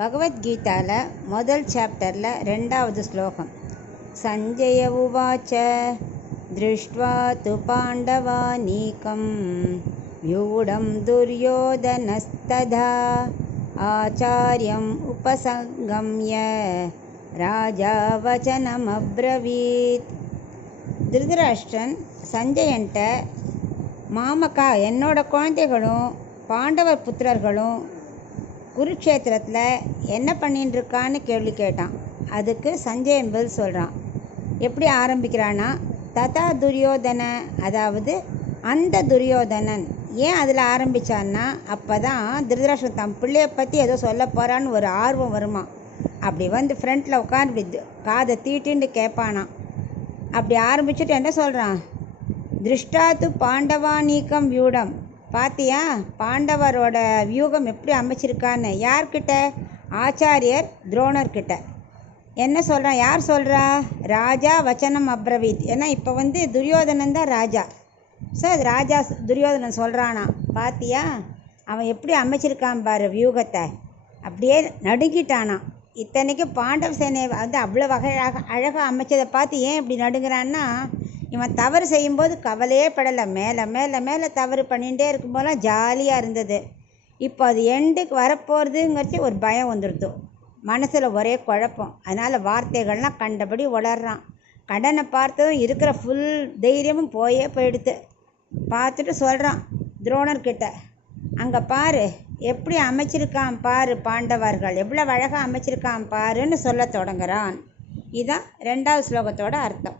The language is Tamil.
பகவத்கீதாவில் முதல் சாப்டரில் 2வது ஸ்லோகம். சஞ்சய உவாச்ச திருஷ்ட்வா து பாண்டவானீகம் வ்யூடம் துர்யோதனஸ்ததா ஆச்சார்யம் உபசங்கம்ய ராஜா வச்சனமப்ரவீத். திருதராஷ்டிரன் சஞ்சயன்ட்ட, மாமக்கா, என்னோட குழந்தைகளும் பாண்டவர் புத்திரர்களும் குருக்ஷேத்திரத்தில் என்ன பண்ணின்னு இருக்கான்னு கேள்வி கேட்டான். அதுக்கு சஞ்சயன் பதில் சொல்கிறான். எப்படி ஆரம்பிக்கிறான்னா, ததா துரியோதன, அதாவது அந்த துரியோதனன். ஏன் அதில் ஆரம்பித்தான்னா, அப்போ தான் திருதராஷ்டிரன் தன் பிள்ளையை பற்றி ஏதோ சொல்ல போகிறான்னு ஒரு ஆர்வம் வருமா. அப்படி வந்து ஃப்ரண்ட்டில் உட்காந்து காதை தீட்டின்னு கேட்பானான். அப்படி ஆரம்பிச்சுட்டு என்ன சொல்கிறான், திருஷ்டாத்து பாண்டவானீக்கம் வியூடம். பாத்தியா, பாண்டவரோட வியூகம் எப்படி அமைச்சிருக்கான்னு. யார்கிட்ட? ஆச்சாரியர் துரோணர்கிட்ட. என்ன சொல்கிறான்? யார் சொல்கிறா? ராஜா வச்சனம் அப்ரவீத். ஏன்னா இப்போ வந்து துரியோதனன் தான் ராஜா. ஸோ அது ராஜா துரியோதனன் சொல்கிறானா. பாத்தியா, அவன் எப்படி அமைச்சிருக்கான் பாரு வியூகத்தை. அப்படியே நடுங்கிட்டானான். இத்தனைக்கு பாண்டவ சேனையை வந்து அவ்வளோ அழகாக அமைச்சதை பார்த்து ஏன் இப்படி நடுங்கிறான்னா, இவன் தவறு செய்யும்போது கவலையே படலை. மேலே மேலே மேலே தவறு பண்ணிகிட்டே இருக்கும்போதெல்லாம் ஜாலியாக இருந்தது. இப்போ அது எண்டுக்கு வரப்போகிறதுங்கிறச்சு ஒரு பயம் வந்துடுது. மனசில் ஒரே குழப்பம். அதனால் வார்த்தைகள்லாம் கண்டபடி உளர்றான். கடனை பார்த்ததும் இருக்கிற ஃபுல் தைரியமும் போயிடுது. பார்த்துட்டு சொல்கிறான் துரோணர்கிட்ட, அங்கே பாரு எப்படி அமைச்சிருக்கான் பாரு, பாண்டவர்கள் எவ்வளோ அழகாக அமைச்சிருக்கான் பாருன்னு சொல்ல தொடங்குறான். இதுதான் 2வது ஸ்லோகத்தோட அர்த்தம்.